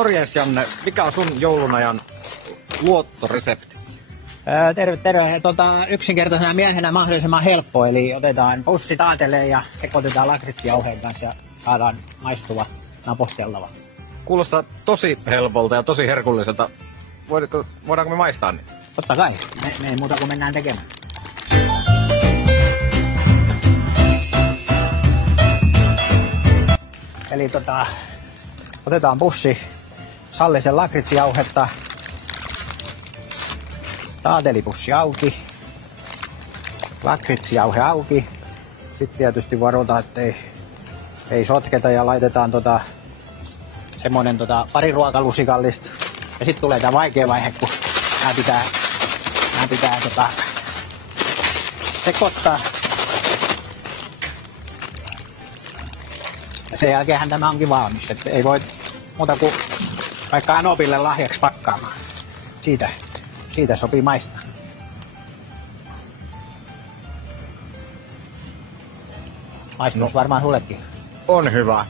Morjens Janne, mikä on sun joulunajan luottoresepti? Terve, terve. Yksinkertaisena miehenä mahdollisimman helppo, eli otetaan pussi taateleen ja sekoitetaan lakritsijauheen kanssa ja saadaan maistuva, naposteltava. Kuulostaa tosi helpolta ja tosi herkulliselta. Voidaanko me maistaa niin? Totta kai, me ei muuta kuin mennään tekemään. Eli otetaan pussi Sallisen lakritsijauhetta, taatelipussi auki, lakritsijauhe auki. Sitten tietysti varotaan, ettei sotketa ja laitetaan semmonen pari ruokalusikallista. Ja sitten tulee tää vaikea vaihe, kun nää pitää sekoittaa. Ja sen jälkeenhän tämä onkin valmis, että ei voi muuta kuin vaikka Anopille lahjaksi pakkaamaan. Siitä sopii maistaa. Maistus varmaan sullekin. On hyvä.